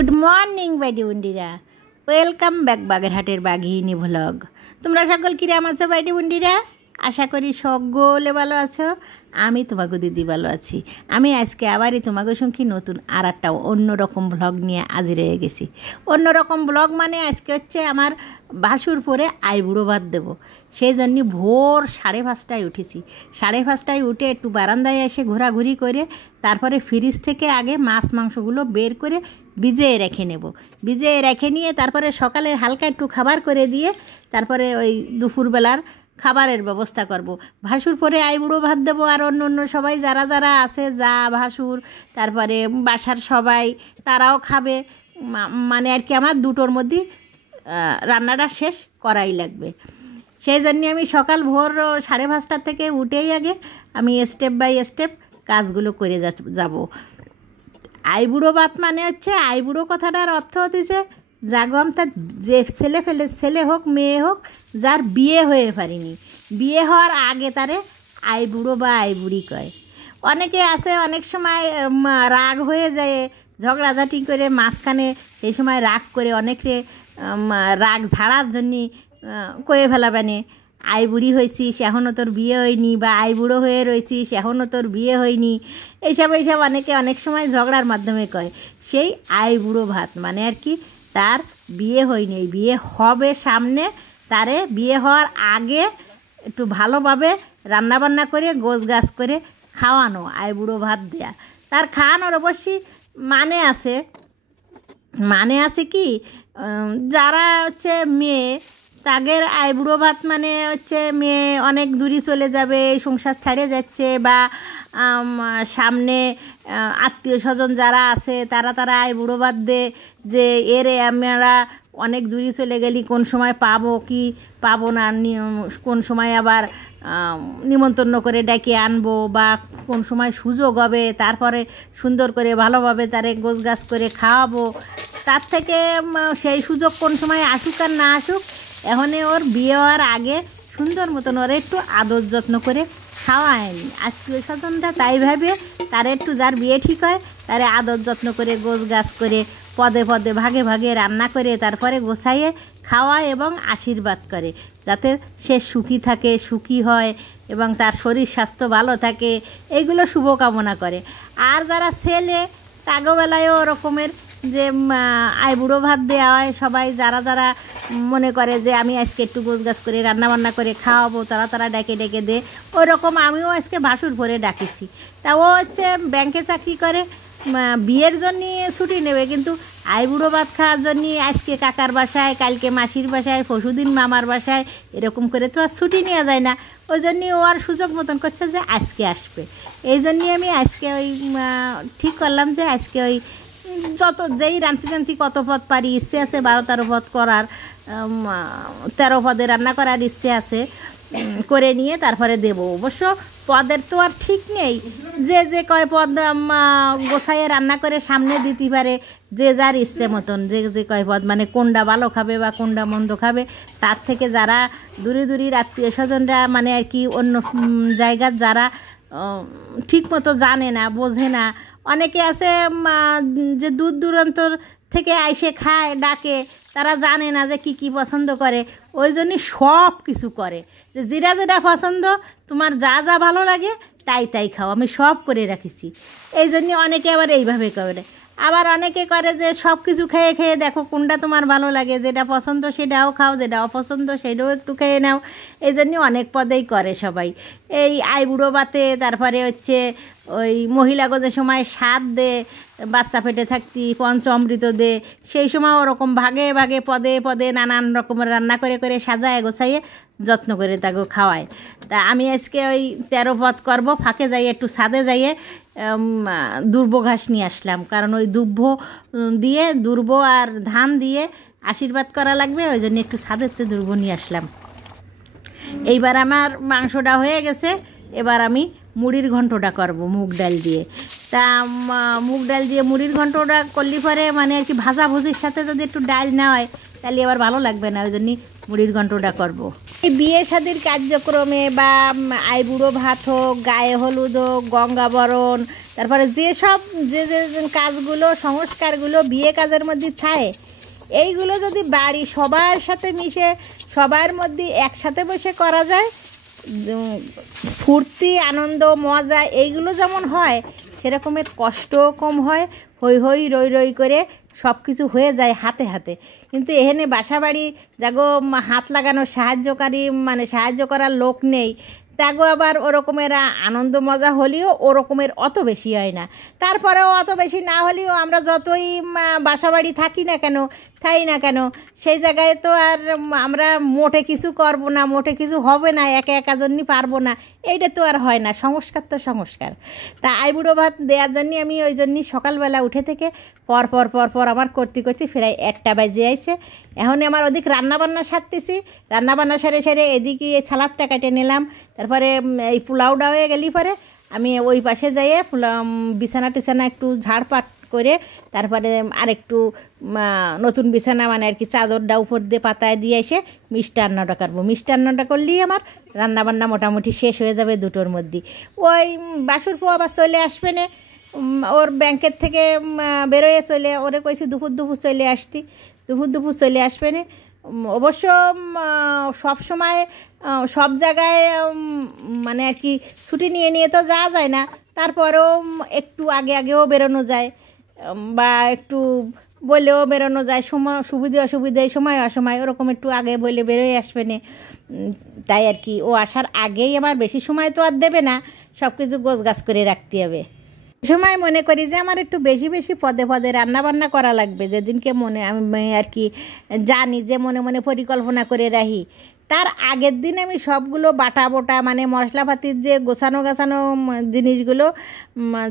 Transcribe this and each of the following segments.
Good morning বাইডি বন্ডিরা, welcome back বাগেরহাটের বাঘিনী vlog. তোমরা সকল কিরাম আছো বাইডি বন্ডিরা? আশা করি সকলে ভালো আছো। আমি তোমাকে দিদি ভালো আছি। আমি আজকে আবারই তোমাকে সঙ্গে নতুন আর একটা অন্যরকম ব্লগ নিয়ে হাজির হয়ে গেছি। অন্যরকম ব্লগ মানে আজকে হচ্ছে আমার বাসুর পরে আইবুড়ো ভাত দেবো। সেই জন্য ভোর 5:30টায় উঠেছি। 5:30টায় উঠে একটু বারান্দায় এসে ঘোরাঘুরি করে তারপরে ফ্রিজ থেকে আগে মাছ মাংসগুলো বের করে ভিজিয়ে রেখে নেব। ভিজিয়ে রেখে নিয়ে তারপরে সকালে হালকা একটু খাবার করে দিয়ে তারপরে ওই দুপুরবেলার খাবারের ব্যবস্থা করব। ভাসুর পরে আইবুড়ো ভাত দেবো। আর অন্য অন্য সবাই যারা যারা আছে, যা ভাসুর তারপরে বাসার সবাই তারাও খাবে। মানে আর কি আমার 2টোর মধ্যে রান্নাটা শেষ করাই লাগবে। সেই জন্যে আমি সকাল ভোর 5:30 থেকে উঠেই আগে আমি স্টেপ বাই স্টেপ কাজগুলো করে যাব। আইবুড়ো ভাত মানে হচ্ছে, আইবুড়ো কথাটার অর্থ হতেছে জাগম তার যে ছেলে হোক মেয়ে হোক যার বিয়ে হয়ে পারিনি, বিয়ে হওয়ার আগে তারে আইবুড়ো বা আইবুড়ি কয়। অনেকে আছে অনেক সময় রাগ হয়ে যায়, ঝগড়াঝাটি করে মাঝখানে সেই সময় রাগ করে অনেকে রাগ ঝাড়ার জন্যে কয়ে ফেলাবেনে আইবুড়ি হয়েছিস এখনও তোর বিয়ে হয়নি, বা আইবুড়ো হয়ে রয়েছিস এখনও তোর বিয়ে হয়নি। এইসব অনেকে অনেক সময় ঝগড়ার মাধ্যমে কয়। সেই আইবুড়ো ভাত মানে আর কি তার বিয়ে হয়নি, বিয়ে হবে সামনে, তারে বিয়ে হওয়ার আগে একটু ভালোভাবে রান্নাবান্না করে গোছগাছ করে খাওয়ানো, আইবুড়ো ভাত দেয়া। তার খাওয়ানোর অবশ্যই মানে আছে কি, যারা হচ্ছে মেয়ে তাদের আইবুড়ো ভাত মানে হচ্ছে মেয়ে অনেক দূরে চলে যাবে, সংসার ছাড়িয়ে যাচ্ছে, বা সামনে আত্মীয় স্বজন যারা আছে তারা আইবুড়ো ভাত দে যে এরে আমরা অনেক দূরে চলে গেলি, কোন সময় পাবো কি পাবো না, কোন সময় আবার নিমন্ত্রণ করে ডেকে আনবো, বা কোন সময় সুযোগ হবে তারপরে সুন্দর করে ভালোভাবে তারে গোছগাছ করে খাওয়াবো। তার থেকে সেই সুযোগ কোন সময় আসুক আর না আসুক, এখন ওর বিয়ে হওয়ার আগে সুন্দর মতন ওরা একটু আদর যত্ন করে খাওয়ায়নি। আত্মীয় স্বজনরা তাই ভাবে তার একটু, যার বিয়ে ঠিক হয় তারে আদর যত্ন করে গোছগাছ করে পদে পদে ভাগে ভাগে রান্না করে তারপরে গোছাইয়ে খাওয়ায় এবং আশীর্বাদ করে যাতে সে সুখী থাকে, সুখী হয় এবং তার শরীর স্বাস্থ্য ভালো থাকে, এইগুলো শুভকামনা করে। আর যারা ছেলে তাগোবেলায়ও ওরকমের যে আইবুড়ো ভাত দেওয়া হয়। সবাই যারা যারা মনে করে যে আমি আজকে একটু গোছগাছ করে রান্নাবান্না করে খাওয়াবো, তারা ডেকে দে। ওই রকম আমিও আজকে ভাসুর ভরে ডাকেছি। তা ও হচ্ছে ব্যাংকে চাকরি করে, বিয়ের জন্য ছুটি নেবে, কিন্তু আইবুড়ো ভাত খাওয়ার জন্য আজকে কাকার বাসায়, কালকে মাসির বাসায়, পরশুদিন মামার বাসায়, এরকম করে তো আর ছুটি নেওয়া যায় না। ওই জন্যে ও আর সুযোগ মতন করছে যে আজকে আসবে। এই জন্যই আমি আজকে ওই ঠিক করলাম যে আজকে ওই যেই রান্তি কত পদ পারি, ইচ্ছে আছে 12-13 পদ করার, 13 পদে রান্না করার ইচ্ছে আছে, করে নিয়ে তারপরে দেব। অবশ্য পদের তো আর ঠিক নেই, যে কয় পদ গোছাইয়ে রান্না করে সামনে দিতে পারে, যে যার ইচ্ছে মতন যে কয় পদ, মানে কোনটা ভালো খাবে বা কোনটা মন্দ খাবে, তার থেকে যারা দূরে আত্মীয় স্বজনরা মানে আর কি অন্য জায়গার যারা ঠিক মতো জানে না, বোঝে না, অনেকে আছে যে দূর দূরান্তর থেকে আইসে খায় ডাকে, তারা জানে না যে কি পছন্দ করে। ওই জন্যই সব কিছু করে যে যেটা পছন্দ, তোমার যা যা ভালো লাগে তাই খাও, আমি সব করে রাখিছি। এই জন্য অনেকে আবার এইভাবে করে। আবার অনেকে করে যে সব কিছু খেয়ে দেখো কোনটা তোমার ভালো লাগে, যেটা পছন্দ সেটাও খাও, যেটা অপছন্দ সেটাও একটু খেয়ে নাও। এই জন্য অনেক পদেই করে সবাই। এই আইবুড়ো ভাতে তারপরে হচ্ছে ওই মহিলাগো যে সময় সাধ দে, বাচ্চা পেটে থাকতি পঞ্চঅমৃত দে, সেই সময় ওরকম ভাগে ভাগে পদে পদে নানান রকমের রান্না করে সাজায় গোছাইয়ে যত্ন করে তাকে খাওয়ায়। তা আমি আজকে ওই 13 পদ করবো, ফাঁকে যাইয়ে একটু ছাদে যাইয়ে দুর্ব ঘাস নিয়ে আসলাম, কারণ ওই দুর্ব আর ধান দিয়ে আশীর্বাদ করা লাগবে, ওই জন্য একটু ছাদেতে দুর্ব নিয়ে আসলাম। এইবার আমার মাংসটা হয়ে গেছে, এবার আমি মুড়ির ঘন্টটা করব মুগ ডাল দিয়ে। তা মুগ ডাল দিয়ে মুড়ির ঘন্টটা করলে পরে মানে আর কি ভাজা ভুজির সাথে যদি একটু ডাল না হয় তাহলে আবার ভালো লাগবে না, ওই জন্যই মুড়ির ঘন্টটা করব। এই বিয়ে শাদির কার্যক্রমে বা আইবুড়ো ভাত হোক, গায়ে হলুদ হোক, গঙ্গাবরণ, তারপরে যেসব যে যে কাজগুলো সংস্কারগুলো বিয়ে কাজের মধ্যে থাকে, এইগুলো যদি বাড়ি সবার সাথে মিশে সবার মধ্যে একসাথে বসে করা যায়, ফুর্তি আনন্দ মজা এইগুলো যেমন হয়, সেরকমের কষ্টও কম হয়, হই হই রই রই করে সব কিছু হয়ে যায় হাতে হাতে। কিন্তু এখানে বাসা বাড়ি যাগো হাত লাগানোর সাহায্যকারী মানে সাহায্য করার লোক নেই, তাগো আবার ওরকমের আনন্দ মজা হলেও ওরকমের অত বেশি হয় না। তারপরেও অত বেশি না হলেও আমরা যতই বাসা বাড়ি থাকি না কেন সেই জায়গায় তো আর আমরা মোটে কিছু করব না, মোটে কিছু হবে না, একা একা জন্যই পারবো না, এইটা তো আর হয় না। সংস্কার তো সংস্কার। তা আইবুড়ো ভাত দেওয়ার জন্যই আমি ওই জন্যই সকালবেলা উঠে থেকে পর আমার করতে প্রায় 1টা বাজে আইছে। এখন আমার ওদিক রান্নাবান্না সারতেছি, রান্নাবান্না সেরে এদিকে এই সালাদটা কেটে নিলাম। তারপরে এই পোলাওটা হয়ে গেলি পরে আমি ওই পাশে যাইয়ে বিছানা টিছানা একটু ঝাড়পাট করে তারপরে আরেকটু নতুন বিছানা মানে আর কি চাদরটা উপর দিয়ে পাতায় দিয়ে এসে মিষ্টান্নটা করবো। মিষ্টান্নটা করলেই আমার রান্নাবান্না মোটামুটি শেষ হয়ে যাবে 2টোর মধ্যে। ওই বাসুর পো আবার চলে আসবে না, ওর ব্যাংকের থেকে বেরোয় চলে, ওরে কইছি দুপুর চলে আসতি, দুপুর চলে আসবে না। অবশ্য সব সময় সব জায়গায় মানে আর কি ছুটি নিয়ে তো যাওয়া যায় না, তারপরেও একটু আগেও বেরোনো যায় বা একটু বলেও বেরোনো যায়, সময় অসুবিধে সময় অসময় ওরকম একটু আগে বলে বেরোয় আসবে না। তাই আর কি ও আসার আগেই আমার বেশি সময় তো আর দেবে না, সব কিছু গোছগাছ করে রাখতে হবে। সময় মনে করি যে আমার একটু বেশি পদে রান্নাবান্না করা লাগবে, যেদিনকে আমি আর কি জানি যে মনে পরিকল্পনা করে রাখি, তার আগের দিন আমি সবগুলো বাটা মানে মশলাপাতির যে গোছানো জিনিসগুলো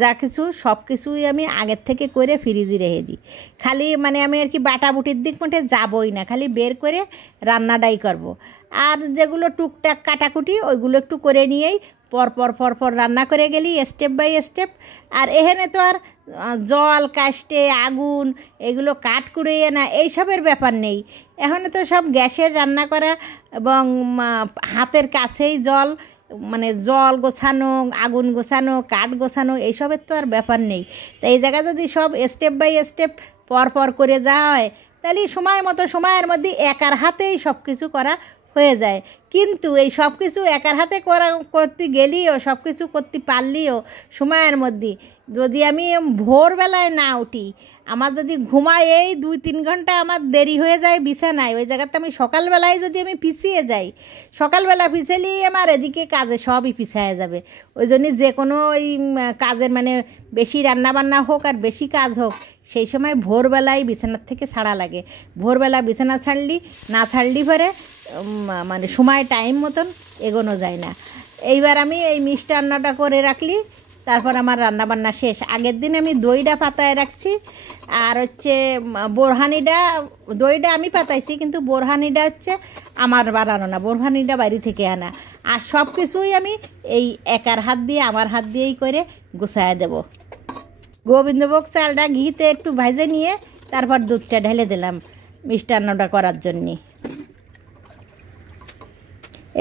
যা কিছু সব কিছুই আমি আগের থেকে করে ফ্রিজে রেখে দিই। খালি মানে আমি আর কি বাটাবুটির দিক মোটে যাবই না, খালি বের করে রান্নাটাই করব। আর যেগুলো টুকটাক কাটাকুটি ওইগুলো একটু করে নিয়েই পর রান্না করে গেলি স্টেপ বাই স্টেপ। আর এখানে তো আর জল কাস্টে আগুন এগুলো কাঠ কুড়িয়ে না এইসবের ব্যাপার নেই, এখানে তো সব গ্যাসের রান্না করা এবং হাতের কাছেই জল মানে জল গোছানো, আগুন গোছানো, কাঠ গোছানো এইসবের তো আর ব্যাপার নেই। তো এই জায়গায় যদি সব স্টেপ বাই স্টেপ পর করে যাওয়া হয়, তাহলে সময়ের মধ্যে একার হাতেই সব কিছু করা হয়ে যায়। কিন্তু এই সব কিছু একার হাতে করতে গেলেও সব কিছু করতে পারলেও সময়ের মধ্যে যদি আমি ভোরবেলায় না উঠি, আমার যদি ঘুমায় এই 2-3 ঘন্টা আমার দেরি হয়ে যায় বিছানায়, ওই জায়গাতে আমি সকালবেলায় যদি আমি পিছিয়ে যাই, সকালবেলা পিছালেই আমার এদিকে কাজে সবই পিছায় যাবে। ওই জন্যই যে কোনো ওই কাজের মানে বেশি রান্নাবান্না হোক আর বেশি কাজ হোক, সেই সময় ভোরবেলায় বিছানার থেকে ছাড়া লাগে। ভোরবেলা বিছানা না ছাড়লি পরে মানে সময় টাইম মতন এগোনো যায় না। এইবার আমি এই মিষ্টান্নটা করে রাখলি, তারপর আমার রান্নাবান্না শেষ। আগের দিন আমি দইটা পাতায় রাখছি, আর হচ্ছে দইটা আমি পাতাইছি, কিন্তু বোরহানিটা হচ্ছে আমার বানানো না, বোরহানিটা বাইরে থেকে আনা। আর সব কিছুই আমি এই আমার হাত দিয়েই করে গুছায় দেব। গোবিন্দভোগ চালটা ঘিতে একটু ভেজে নিয়ে তারপর দুধটা ঢেলে দিলাম মিষ্টান্নটা করার জন্যে।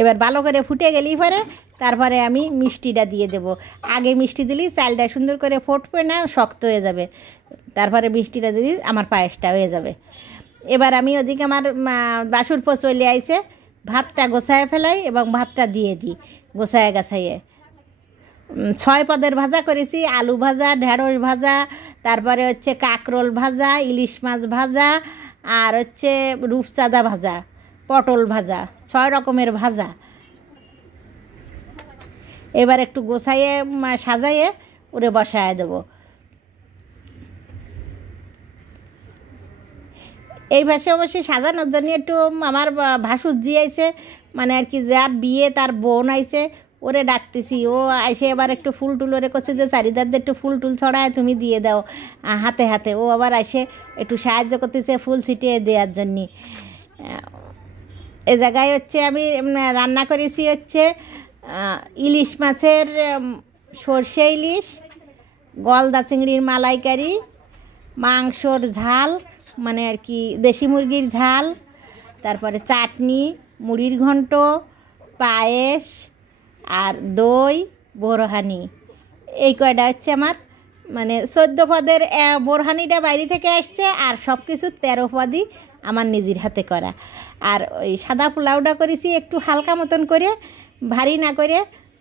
এবার ভালো করে ফুটে গেলেই পরে তারপরে আমি মিষ্টিটা দিয়ে দেব। আগে মিষ্টি দিলেই চালটা সুন্দর করে ফুটবে না, শক্ত হয়ে যাবে, তারপরে মিষ্টিটা দিলেই আমার পায়েসটা হয়ে যাবে। এবার আমি ওদিকে আমার বাসুর পো চলে আইছে, ভাতটা গোছায় ফেলাই এবং ভাতটা দিয়ে দিই গোছাইয়ে। 6 পদের ভাজা করেছি, আলু ভাজা, ঢেঁড়স ভাজা, তারপরে হচ্ছে কাঁকরোল ভাজা, ইলিশ মাছ ভাজা, আর হচ্ছে রূপচাঁদা ভাজা, পটল ভাজা, 6 রকমের ভাজা। এবার একটু গোছাইয়ে সাজাইয়ে ওরে বসায় দেবো। এই ভাষে অবশ্যই সাজানোর জন্য একটু আমার ভাসুর জি আইছে, মানে আর কি যার বিয়ে তার বোন আইছে, ওরে ডাকতেছি। ও আইসে এবার একটু ফুল টুল ওরে করছে যে চারিদার দিয়ে একটু ফুল টুল ছড়ায় তুমি দিয়ে দাও হাতে। ও আবার আইসে একটু সাহায্য করতেছে ফুল ছিটিয়ে দেওয়ার জন্যে। এ জায়গায় হচ্ছে আমি রান্না করেছি হচ্ছে ইলিশ মাছের সর্ষে ইলিশ, গলদা চিংড়ির মালাইকারি, মাংসর ঝাল, মানে আর কি দেশি মুরগির ঝাল, তারপরে চাটনি, মুড়ির ঘন্ট, পায়েস আর দই, বোরহানি, এই কয়টা হচ্ছে আমার মানে 14 পদের। বোরহানিটা বাইরে থেকে আসছে, আর সব কিছু 13 পদই আমার নিজের হাতে করা। আর ওই সাদা পোলাওটা করেছি একটু হালকা মতন করে, ভারী না করে,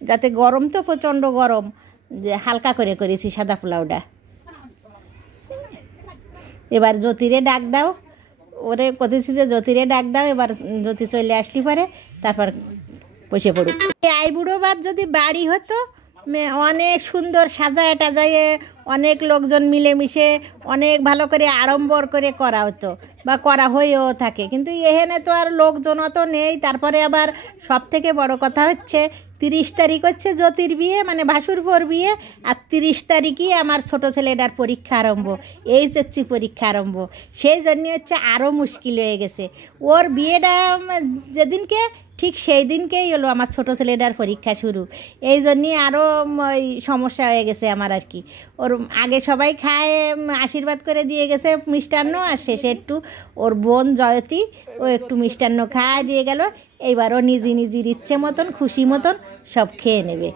যাতে গরম তো প্রচণ্ড গরম, যে হালকা করে করেছি সাদা পোলাওটা। এবার জ্যোতিরে ডাক দাও, ওরে কতেছি যে জ্যোতিরে ডাক দাও। এবার জ্যোতি চলে আসলি পরে তারপর বসে পড়ুক। এই আইবুড়ো ভাত যদি বাড়ি হতো, অনেক সুন্দর সাজায় টাজায়ে অনেক লোকজন মিলেমিশে অনেক ভালো করে আড়ম্বর করে করা হতো, বা করা হয়েও থাকে। কিন্তু এখানে তো আর লোকজন অত নেই। তারপরে আবার সব থেকে বড় কথা হচ্ছে 30 তারিখ হচ্ছে জ্যোতির বিয়ে, মানে ভাসুরপোর বিয়ে, আর 30 তারিখই আমার ছোটো ছেলেটার পরীক্ষা আরম্ভ, HSC পরীক্ষা আরম্ভ। সেই জন্যে হচ্ছে আরও মুশকিল হয়ে গেছে। ওর বিয়েটা যেদিনকে, ঠিক সেই দিনকেই হলো আমার ছোটো ছেলেটার পরীক্ষা শুরু। এই জন্যই আরও ওই সমস্যা হয়ে গেছে আমার আর কি। ওর আগে সবাই খায়, আশীর্বাদ করে দিয়ে গেছে মিষ্টান্ন, আর শেষে একটু ওর বোন জয়তী ও একটু মিষ্টান্ন খাওয়া দিয়ে গেল। এইবারও নিজের ইচ্ছে মতন খুশি মতন সব খেয়ে নেবে।